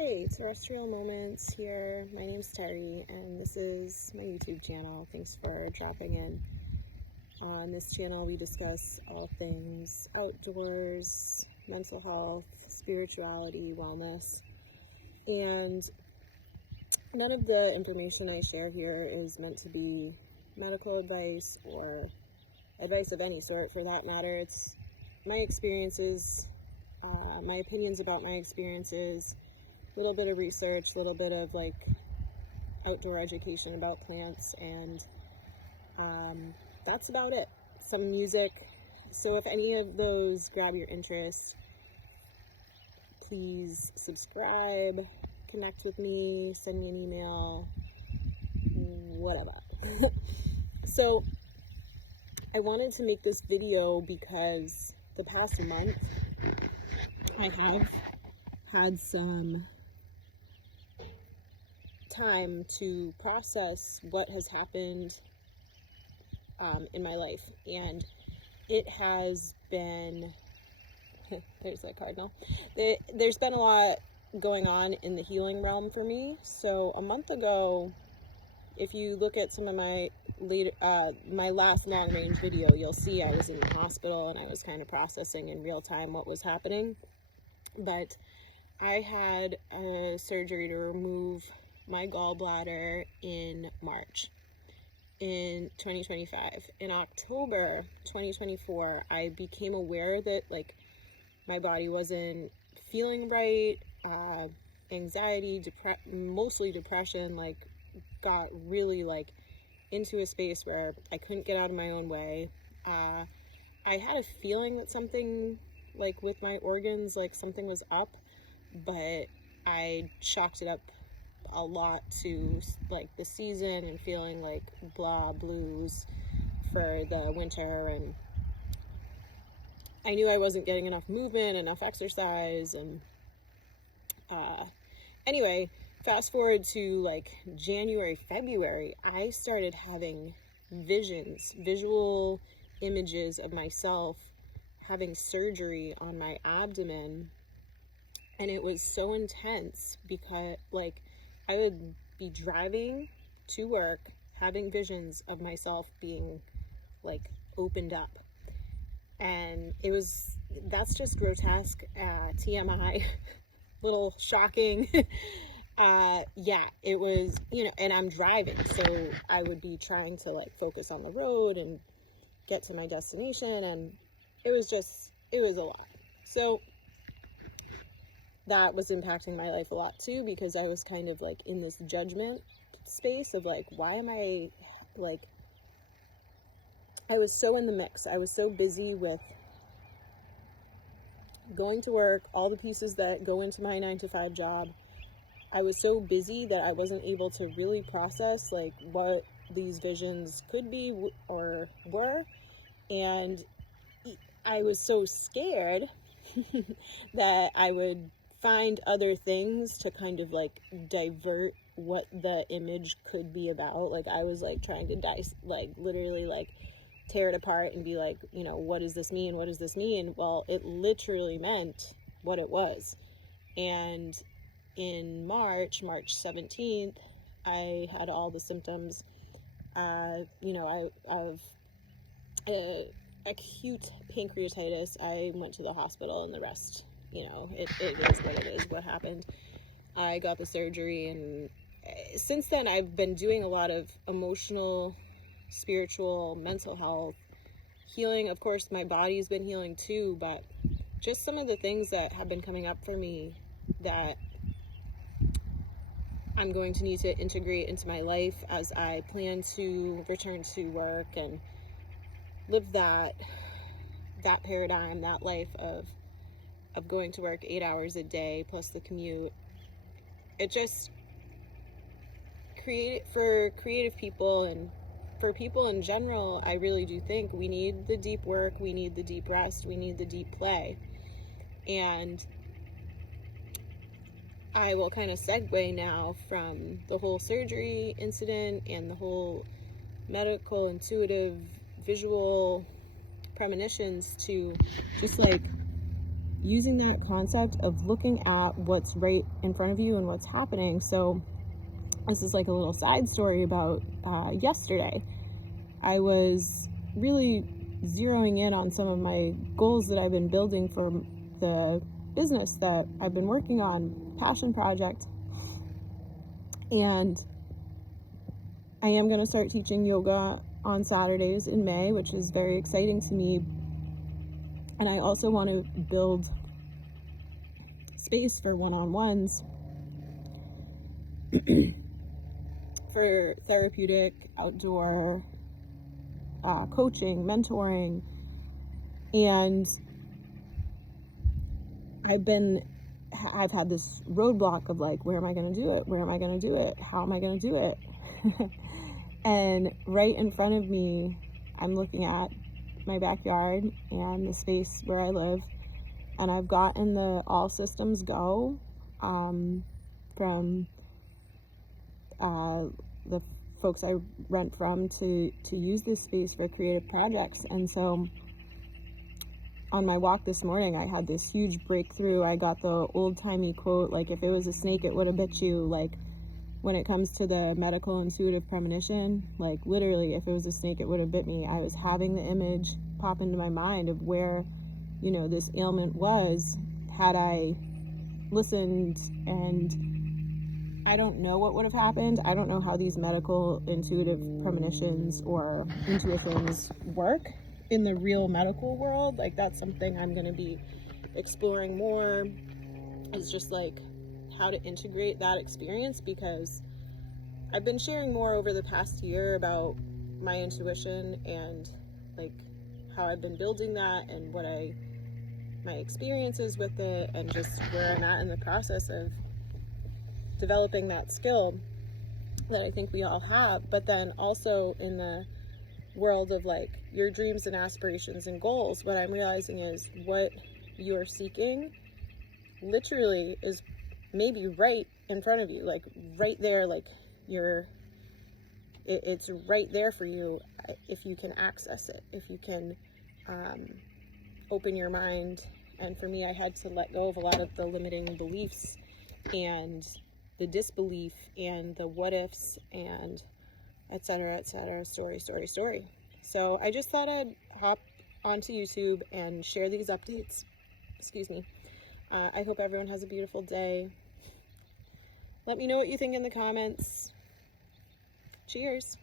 Hey, Terrestrial Moments here. My name's Terry, and this is my YouTube channel. Thanks for dropping in. On this channel, we discuss all things outdoors, mental health, spirituality, wellness, and none of the information I share here is meant to be medical advice or advice of any sort for that matter. It's my experiences, my opinions about my experiences, a little bit of research, a little bit of like outdoor education about plants, and that's about it. Some music. So if any of those grab your interest, please subscribe, connect with me, send me an email, whatever. So I wanted to make this video because the past month I have had some time to process what has happened in my life, and it has been there's that cardinal. There's been a lot going on in the healing realm for me. So a month ago, if you look at some of my my last long range video, you'll see I was in the hospital and I was kind of processing in real time what was happening. But I had a surgery to remove my gallbladder in March in 2025. In October 2024, I became aware that like my body wasn't feeling right. Anxiety, mostly depression, like got really like into a space where I couldn't get out of my own way. I had a feeling that something like with my organs, like something was up, but I chalked it up a lot to like the season and feeling like blah blues for the winter, and I knew I wasn't getting enough movement, enough exercise, and anyway, fast forward to like January, February, I started having visual images of myself having surgery on my abdomen, and it was so intense because like I would be driving to work having visions of myself being like opened up, and that's just grotesque. TMI, little shocking. Yeah, it was, and I'm driving, so I would be trying to like focus on the road and get to my destination, and it was a lot. So that was impacting my life a lot too, because I was kind of like in this judgment space of like, why am I like, I was so in the mix. I was so busy with going to work, all the pieces that go into my 9-to-5 job. I was so busy that I wasn't able to really process like what these visions could be or were, and I was so scared that I would find other things to kind of like divert what the image could be about. Like I was like trying to literally like tear it apart and be like, what does this mean? What does this mean? Well, it literally meant what it was. And in March 17th, I had all the symptoms, of acute pancreatitis. I went to the hospital, and the rest, it is what it is, what happened. I got the surgery, and since then I've been doing a lot of emotional, spiritual, mental health healing. Of course, my body's been healing too, but just some of the things that have been coming up for me that I'm going to need to integrate into my life as I plan to return to work and live that paradigm, that life of going to work 8 hours a day plus the commute. It just for creative people and for people in general, I really do think we need the deep work, we need the deep rest, we need the deep play. And I will kind of segue now from the whole surgery incident and the whole medical, intuitive, visual premonitions to just like using that concept of looking at what's right in front of you and what's happening. So this is like a little side story about yesterday. I was really zeroing in on some of my goals that I've been building for the business that I've been working on, passion project. And I am going to start teaching yoga on Saturdays in May, which is very exciting to me. And I also want to build space for one-on-ones for therapeutic, outdoor coaching, mentoring. And I've had this roadblock of like, where am I going to do it? Where am I going to do it? How am I going to do it? And right in front of me, I'm looking at my backyard and the space where I live, and I've gotten the all systems go from the folks I rent from to use this space for creative projects. And so on my walk this morning, I had this huge breakthrough. I got the old-timey quote, like, if it was a snake, it would have bit you. Like, when it comes to the medical intuitive premonition, like, literally, if it was a snake, it would have bit me. I was having the image pop into my mind of where, you know, this ailment was, had I listened. And I don't know what would have happened. I don't know how these medical intuitive premonitions or intuitions work in the real medical world. Like, that's something I'm going to be exploring more, is just like how to integrate that experience, because I've been sharing more over the past year about my intuition and like how I've been building that and my experiences with it, and just where I'm at in the process of developing that skill that I think we all have. But then also in the world of like your dreams and aspirations and goals, what I'm realizing is what you're seeking literally is maybe right in front of you, like right there, like it's right there for you if you can access it, if you can open your mind. And for me, I had to let go of a lot of the limiting beliefs and the disbelief and the what ifs and etc., story. So I just thought I'd hop onto YouTube and share these updates. Excuse me. I hope everyone has a beautiful day. Let me know what you think in the comments. Cheers.